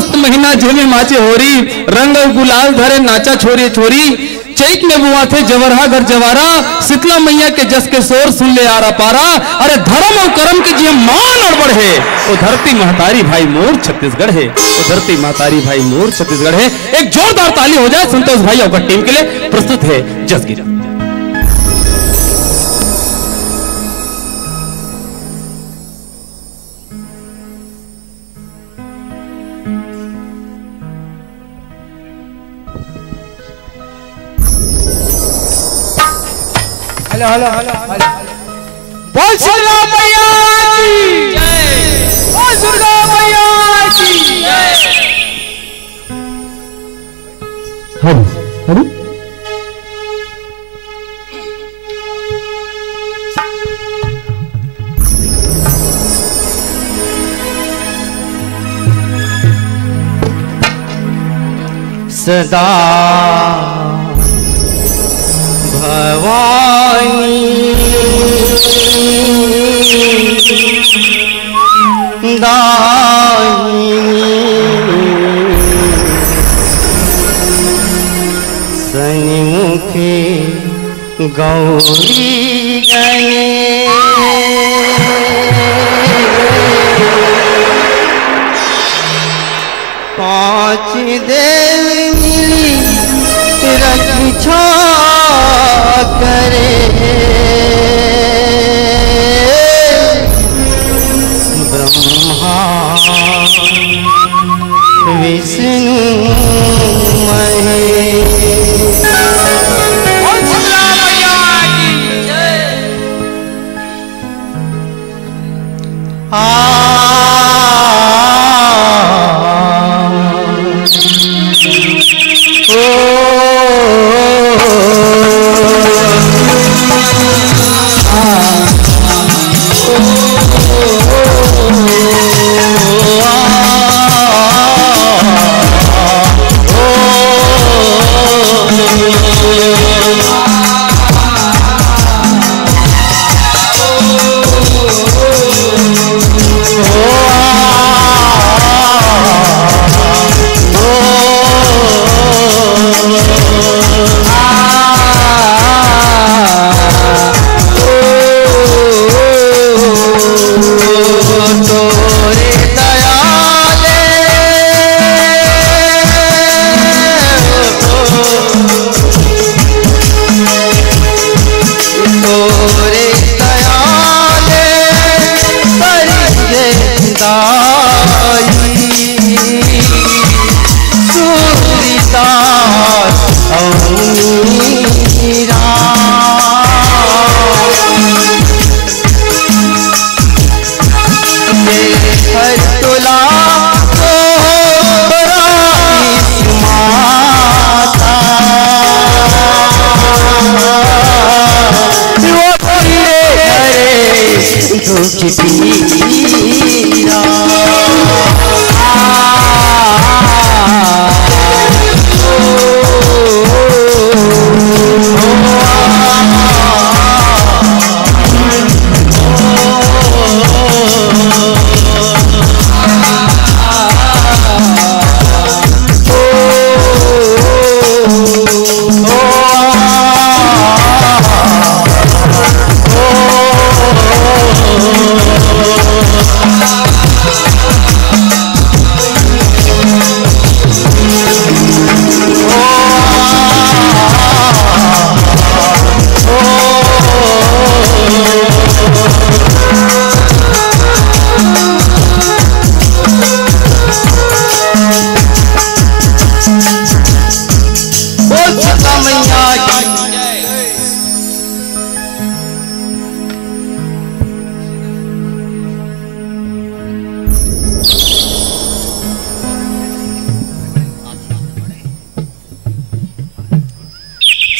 मस्त महीना झेमे माचे होरी, रंग गुलाल धरे नाचा छोरी छोरी, चैत में बुआ थे जवरहा घर जवारा, शीतला मैया के जस के शोर सुन ले आरा पारा। अरे धर्म और कर्म के जिये मान और बढ़े, वो धरती महतारी भाई मोर छत्तीसगढ़ है, वो धरती महतारी भाई मोर छत्तीसगढ़ है। एक जोरदार ताली हो जाए संतोष भाई और टीम के लिए। प्रस्तुत है जसगिरी। हेलो हेलो हेलो, बोल दुर्गा मैया की जय, बोल दुर्गा मैया की जय। हरि सदा भवानी दायिनी सन्मुखे गौरी गणे पांच देव मिली रक्षा करे ब्रह्मा विष्णु महेश।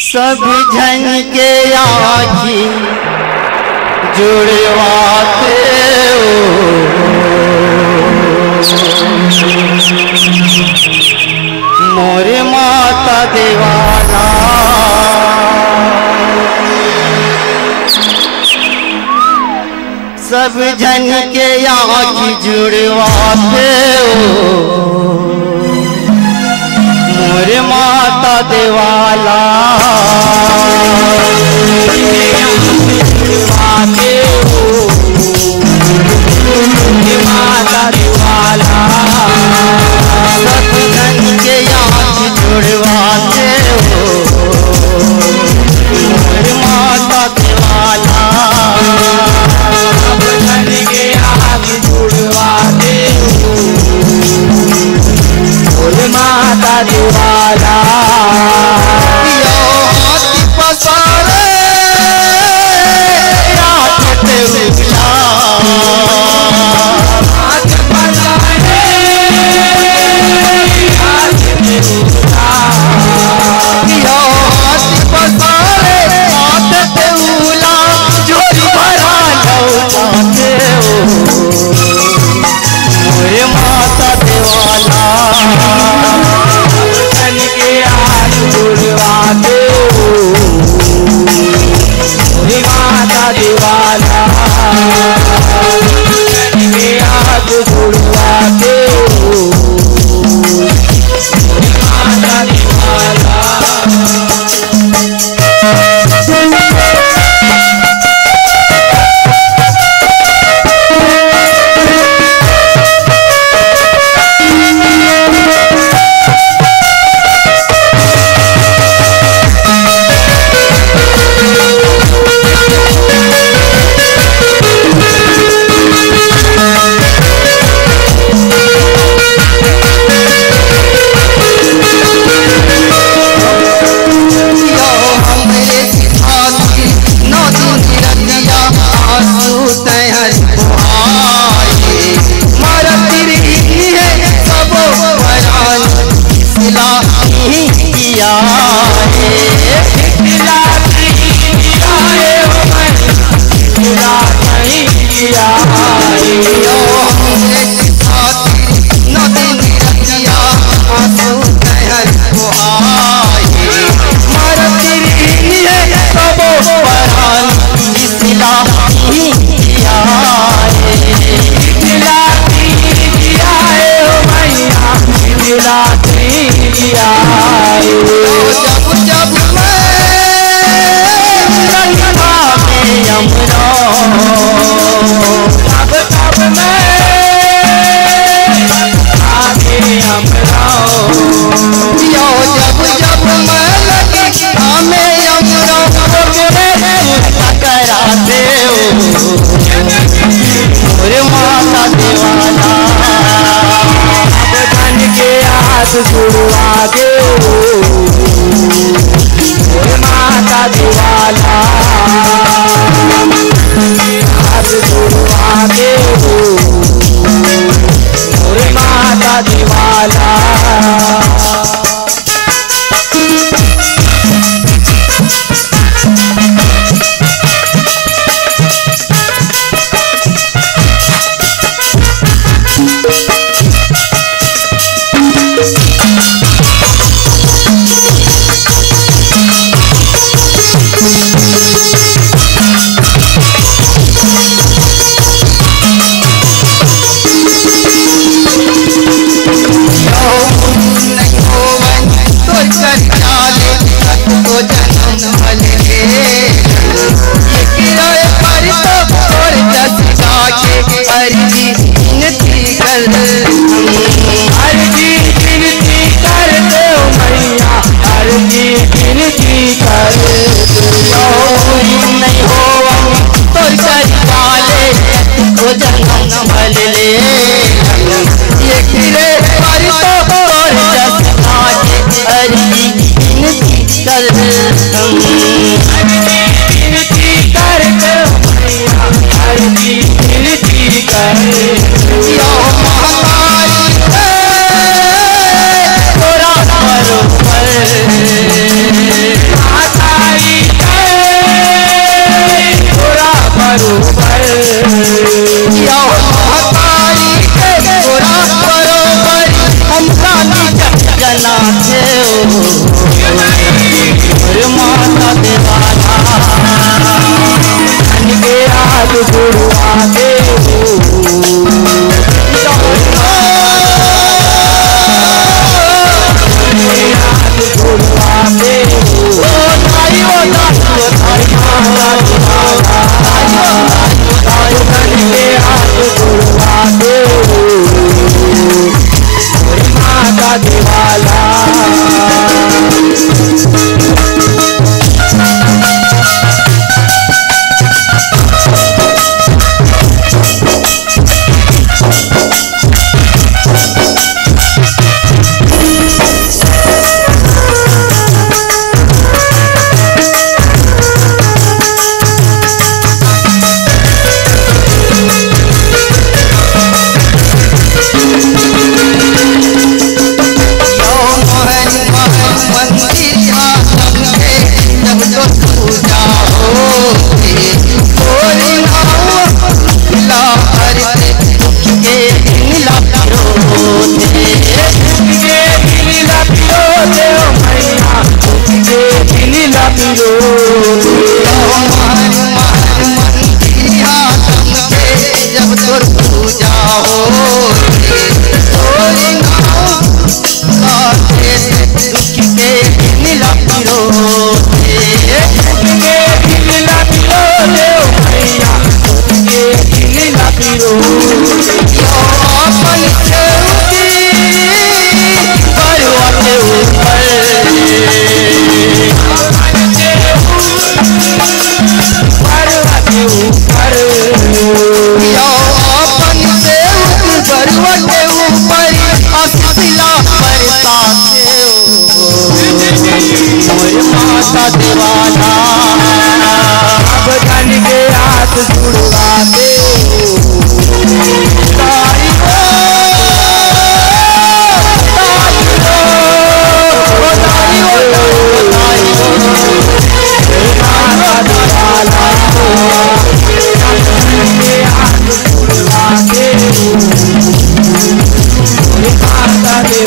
सब जन के आखी जुड़वाते मोरे माता देवाना सब जन के आखी जुड़वाते देवाला माता देवाला सतगन के याद जुड़वाते हो माता देवाला सतगन के याद जुड़वाते हो माता देवाला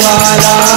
दिवाला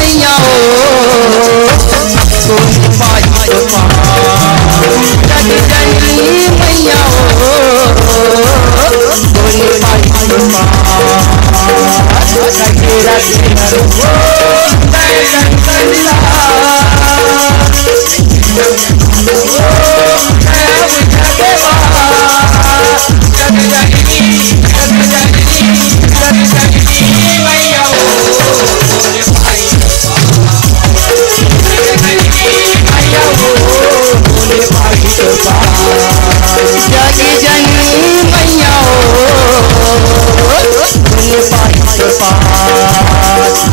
मैया जग जननी मैया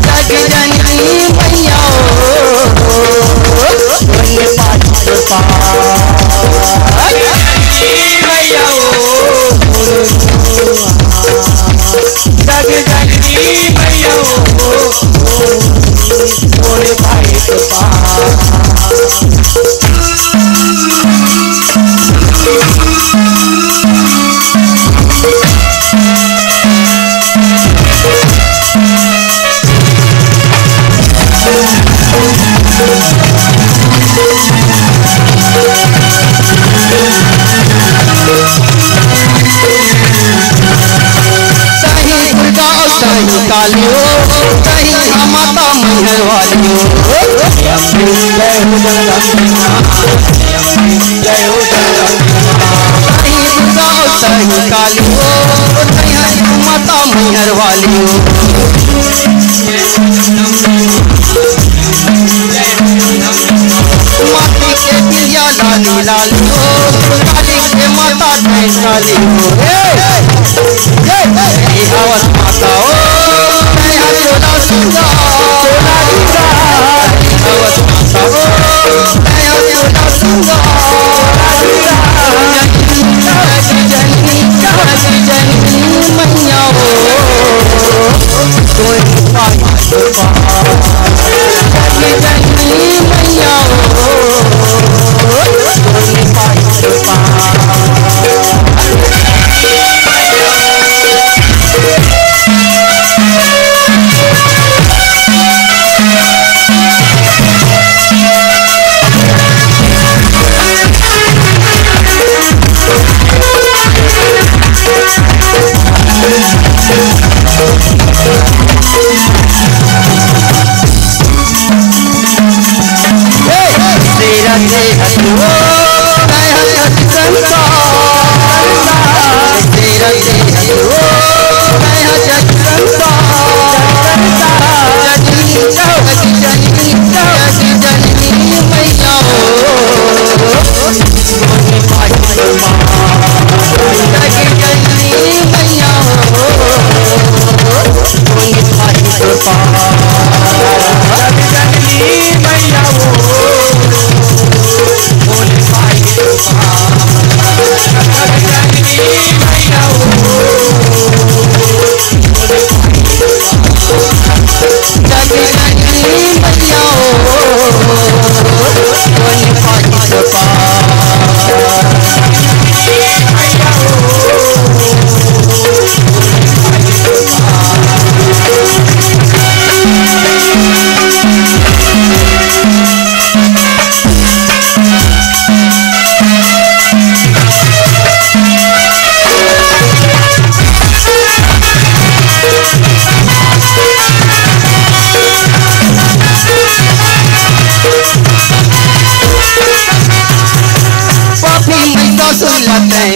जग जननी मैया जग जननी मैया बोले भाई कालियो कहीं माता मैहर वालियो जय हो कहीं कालियो कहीं माता मैहर वालियो माटी के पिलिया लाली लालियो काली के माता जय कालियो माता ओ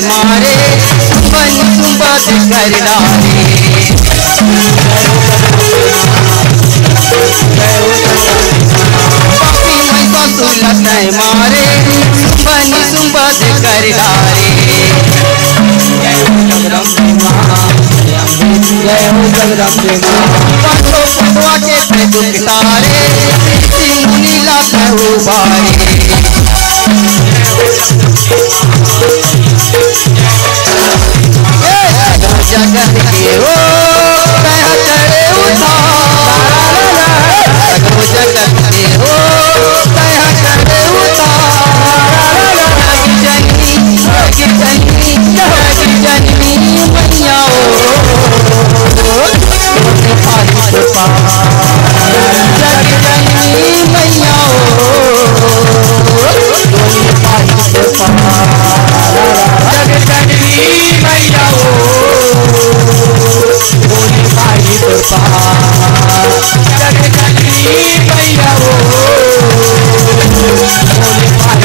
मारे बन सुबत कर डाले पापी मैं ससुलत मारे बन सुबत कर डाले जय हो जगदम्बे पाछो पटवा के पे दुख तारे मुनि लात उबारे जगत के ओ कह करे उतार जगत के ओ कह करे उतार जननी जननी जननी मैया जग जननी मैया जग जननी मैया बोली भाई जग जननी मैया बोली भाई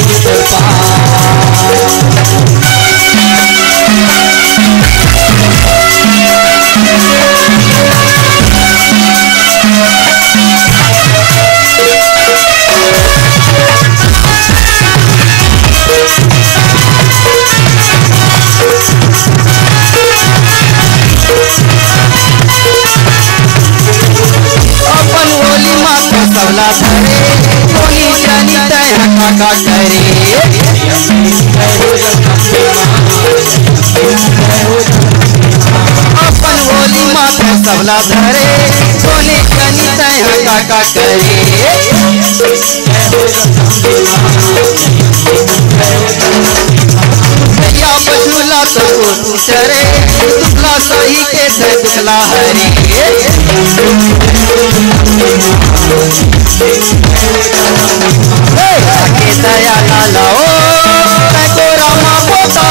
काका करे अपन बोली माथे सबला धरे सोने कनी तया काका करे भैया बचूला तो चरे दुखला सही के थे दुखला हरे के दया लाला ओ को रामा पोता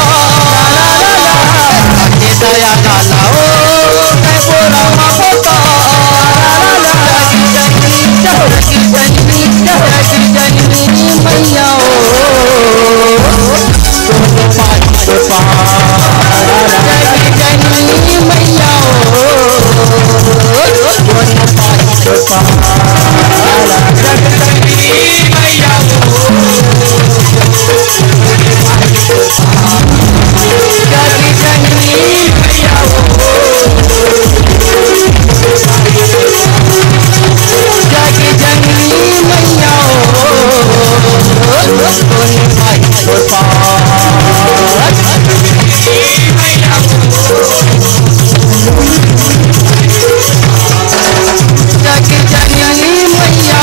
के दया लाला ओ को रामा पोता जगी जननी मैया ओ जगी जननी मैया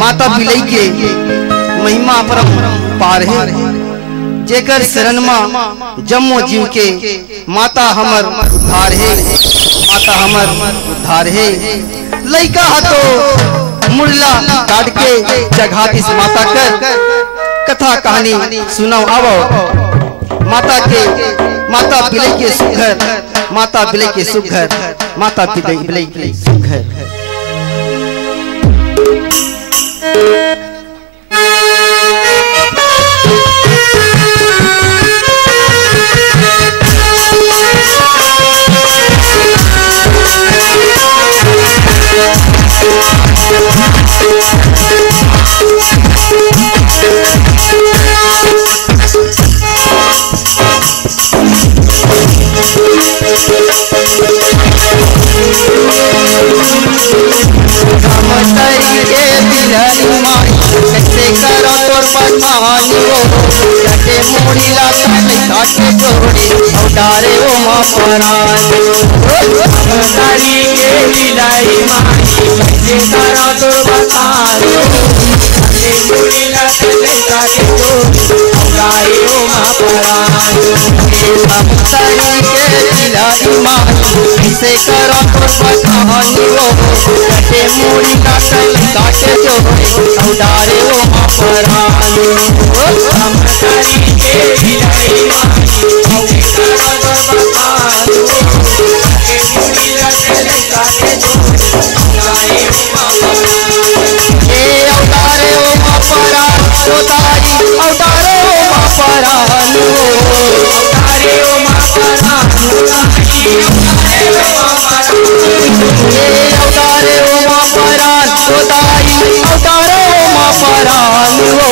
माता बिलई के महिमा परम्पार है जेकर शरण में जम्मो जीव के माता हमर उद्धार है माता हमर उद्धार है लइका हतो मुरला काट के जगहात इस माता कर कथा कहानी सुनाओ आवो माता बिलई के सुघर माता बिलई के सुघर माता बिलई के सुघर कैसे करो तोर पठानी हो जटे मोड़ी लाता काटे जोड़ी डारे ओ मां परानी तारी के विलाई माई कैसे करो तोर पठानी हो जटे मोड़ी लाता काटे जोड़ी डारे ओ मां परानी तारी के विलाई माई कैसे करो तो बखानी हो कटे मूड़ी काटल काटे जो उडारे वो अपरानी हम करी के बिलाई मानी कैसे करो तो बखानी हो कटे मूड़ी काटल काटे जो उडारे वो अपरानी ये उडारे वो अपरानी उडारी उडारे वो अपरानी उडारे वो अपरानी अवतारे ओ मां परान उतारी अवतारे ओ मां परान हो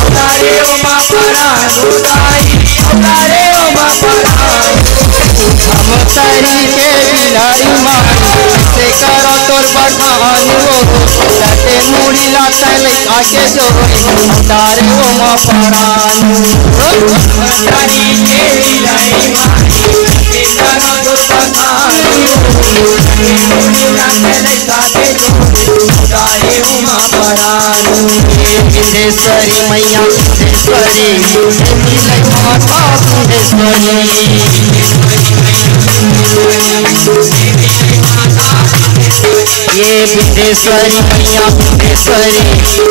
अवतारे ओ मां परान उतारी अवतारे ओ मां परान हम तरी के बिलाई मान से करो तोर बखान हो लटे मुड़ी लाते लइका के जो अवतारे ओ मां परान तरी के बिलाई मान से करो तोर बखान सिद्धेश्वरी मैया सिद्धेश्वरी माता सिद्धेश्वरी ये सिद्धेश्वरी मैया सिद्धेश्वरी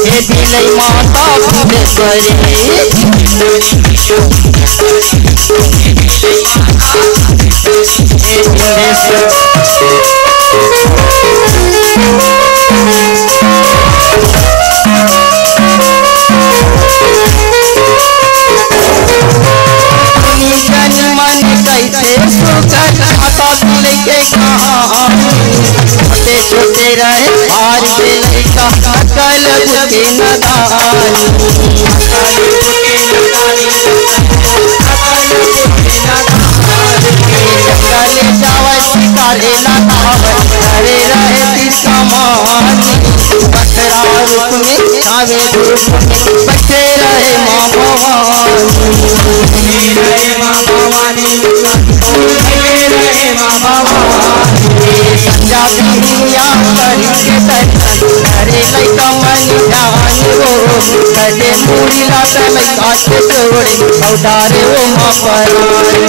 हे दिलई माता सिद्धेश्वरी छोटे छोटे रहे हार के लड़का कल के नदानी जंगल जावे शिकारे लगावे करे रहे तिरका मानी बखरा रूप में छावे धूप में बचे रहे माँ भवानी रहे माँ भवानी रहे माँ भवानी संजाती दुनिया करी के दर्शन करे लइका मन जान हो कटे मूड़ी लाता लइका के जोड़े उडारे वो माँ परान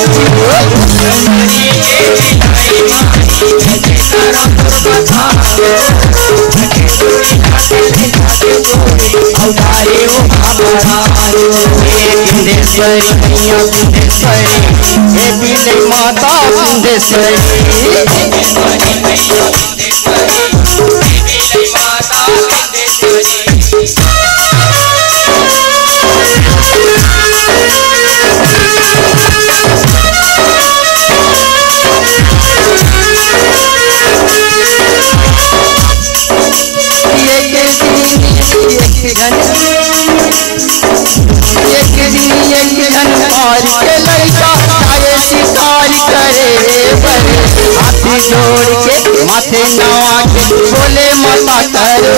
उडारे वो माँ परान सिद्धेश्वरी मैया सिद्धेश्वरी हे बिलई माता सिद्धेश्वरी जोड़ के माथे नवा के बोले माता करो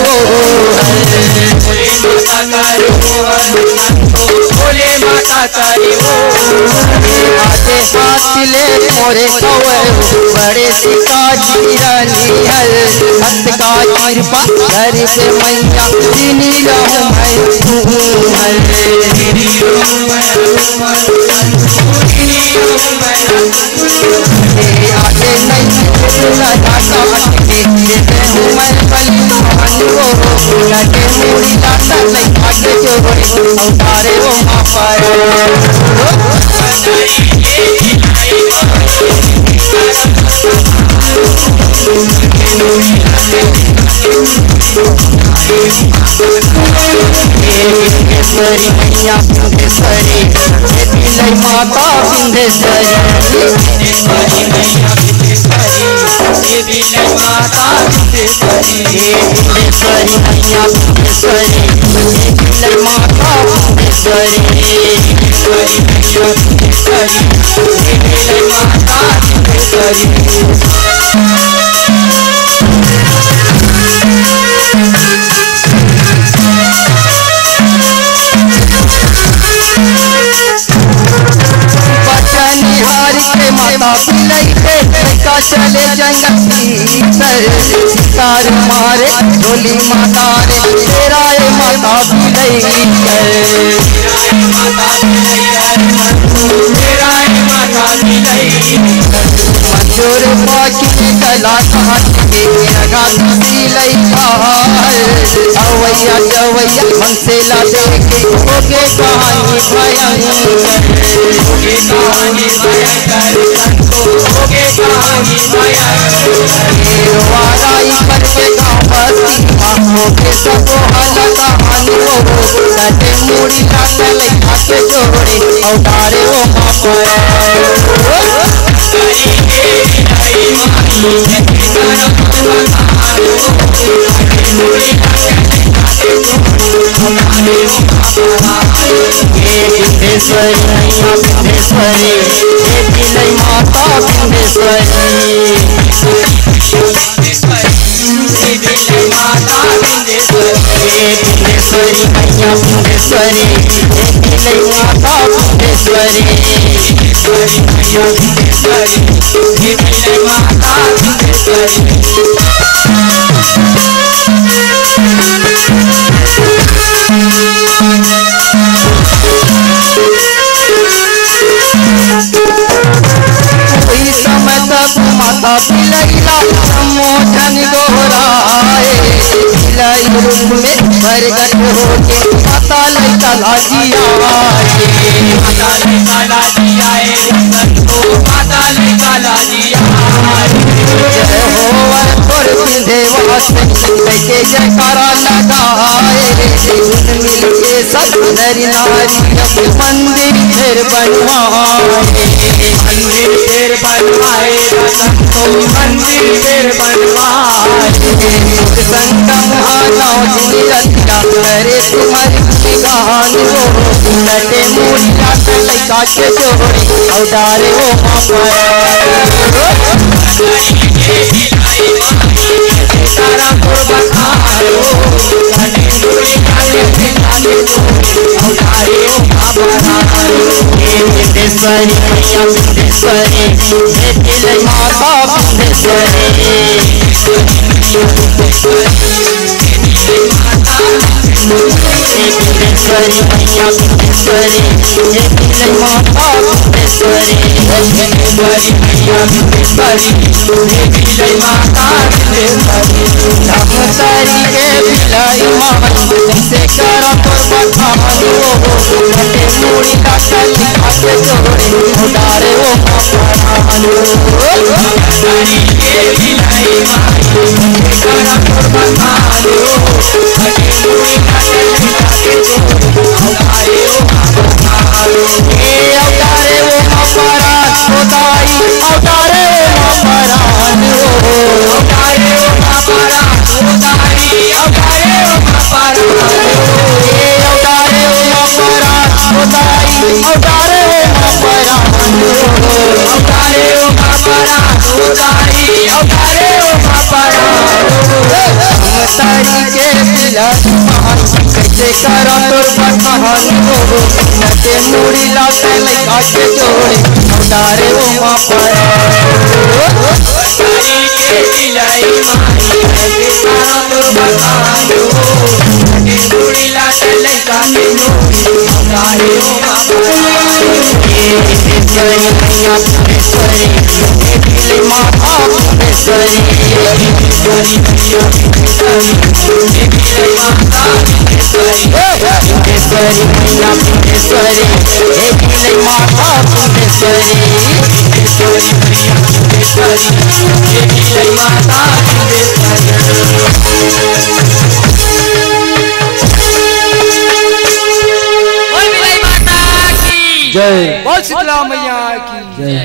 बोले माता करो आते हाथ ले मोरे कवे बड़े सिकाजी रानी हल हथ का कृपा घर से मैया दीनी रहूं मैं आगे नहीं देते हूँ मैं बलिदान हो लटे मूड़ी लाता लइका के जोड़े उतारे वो माँ परान सिद्धेश्वरी मैया सिद्धेश्वरी हे दिलई माता सिद्धेश्वरी माता सिद्धेश्वरी सिद्धेश्वरी मैया सिद्धेश्वरी दिलई माता सिद्धेश्वरी मैया सिद्धेश्वरी दिलई माता सिद्धेश्वरी माता बिलई के चले जंगल तार मारे ढोली माता रे तेरा माता बिलई मंजूर बाकी काट के लगा दी लइका अवैया जवैया मन से ला दे के होके कहानी भयंकर होके कहानी भयंकर होके कहानी भयंकर वाराई करके गाँव बस्ती होके सब हल कहानी हो लटे मुड़ी लाटे लइका के जोड़े औतारे ओ बिंदेश्वरी मैया बिंदेश्वरी दिलई माता बिंदेश्वरी माता बिंदेश्वरी मैया बिंदेश्वरी दिलई माता बिंदेश्वरी मैया बिंदेश्वरी दिलई माता बिंदेश्वरी माता पिलैला मोचन दोहराए पिलाई रूप में प्रगट होके माता लैला लाजिया माता लैला लाजिया माता लैला लाजिया जय हो और विंध्यवासिनी के जयकारा लगाए मिल के सब नर नारी मंदिर फिर बनवाए मंदिर फिर बनवाए मंदिर फिर बनवाए संगम रतिया करे तुम्हारी गान हो लटे मूड़ी लाट लइका के जोड़े औदारे हो बिंदेश्वरी मैया बिंदेश्वरी दिलई माता बिंदेश्वरी बिंदेश्वरी मैया बिंदेश्वरी दिलई माता बिंदेश्वरी बिंदेश्वरी मैया बिंदेश्वरी दिलई माता बिंदेश्वरी धमतरी के बिलाई मान से करा तोर बखान हो लटे मूड़ी लाटे लिखा के जोड़े उतारे ओ भगवान धमतरी के बिलाई मान से करा तोर बखान हो लटे मूड़ी लाटे लिखा के जोड़े उतारे ओ भगवान ए अवतारे ओ अपराध खुदाई अवतारे ओ अपराध हो अवतारे ओ अपराध खुदाई अवतारे ओ अपराध ए अवतारे ओ अपराध खुदाई अवतारे ओ अपराध अवतारे ओ अपराध खुदाई अवतारे ओ अपराध तारी के बिलासमान कैसे करा तोर बखान हो लटे मूड़ी लाटे लइका के जोड़े औदारे ओ अपराध तारी के बिलाई माई कैसे करा तोर बखान हो लटे मूड़ी लाटे लइका के जोड़े औदारे ओ अपराध बिंदेश्वरी मैया बिंदेश्वरी दिलई माता बिंदेश्वरी बिंदेश्वरी मैया बिंदेश्वरी दिलई माता बिंदेश्वरी बिंदेश्वरी मैया बिंदेश्वरी दिलई माता बिंदेश्वरी बिंदेश्वरी मैया बिंदेश्वरी दिलई माता बिंदेश्वरी जय बोल शीतला मैया की जय।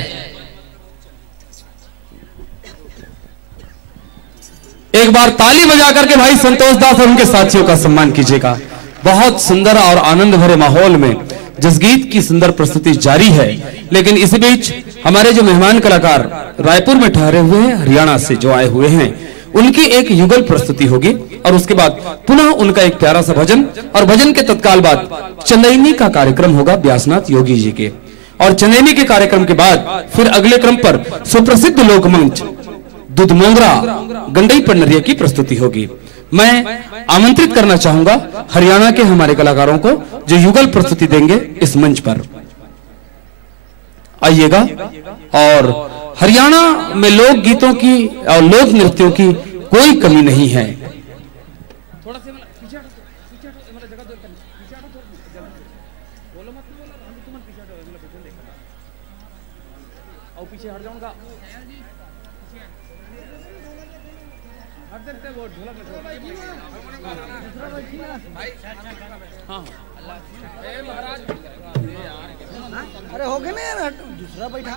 एक बार ताली बजा करके भाई संतोष दास और उनके साथियों का सम्मान कीजिएगा। बहुत सुंदर और आनंद भरे माहौल में जसगीत की सुंदर प्रस्तुति जारी है, लेकिन इसी बीच हमारे जो मेहमान कलाकार रायपुर में ठहरे हुए हैं, हरियाणा से जो आए हुए हैं, उनकी एक युगल प्रस्तुति होगी और उसके बाद पुनः उनका एक प्यारा सा भजन और भजन के तत्काल बाद चंदैनी का कार्यक्रम होगा व्यासनाथ योगी जी के, और चंदैनी के कार्यक्रम के बाद फिर अगले क्रम पर सुप्रसिद्ध लोकमंच दूध मोंगरा गंडई पंडरिया की प्रस्तुति होगी। मैं आमंत्रित करना चाहूंगा हरियाणा के हमारे कलाकारों को जो युगल प्रस्तुति देंगे इस मंच पर आइएगा और हरियाणा में लोक गीतों की और लोक नृत्यों की कोई कमी नहीं है। अरे हो गया ना यार, दूसरा बैठा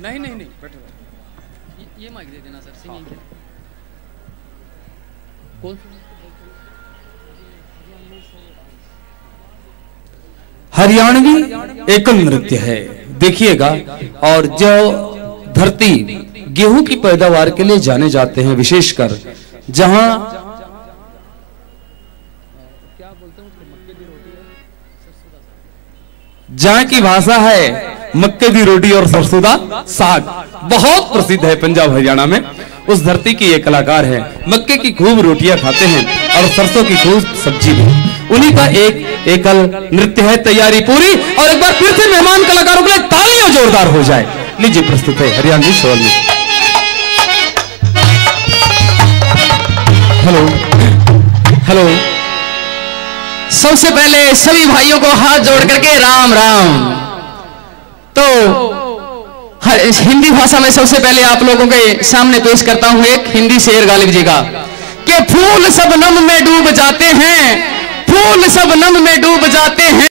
नहीं बैठो, ये माइक दे देना सर, सिंगिंग कौन? हरियाणवी एकल नृत्य है, देखिएगा। और जो धरती गेहूं की पैदावार के लिए जाने जाते हैं, विशेषकर जहां जहां की भाषा है मक्के दी रोटी और सरसों दा साग, बहुत प्रसिद्ध है पंजाब हरियाणा में। उस धरती की ये कलाकार है, मक्के की खूब रोटियां खाते हैं और सरसों की खूब सब्जी भी। उन्हीं का एक एकल नृत्य है, तैयारी पूरी। और एक बार फिर से मेहमान कलाकारों के लिए तालियां जोरदार हो जाए। लीजिए, प्रस्तुत है हरियाणवी शोल में। हेलो हेलो, सबसे पहले सभी भाइयों को हाथ जोड़ करके राम राम। तो हिंदी भाषा में सबसे पहले आप लोगों के सामने पेश करता हूं एक हिंदी शेर गालिब जी का, कि फूल सब नम में डूब जाते हैं, फूल सब नम में डूब जाते हैं,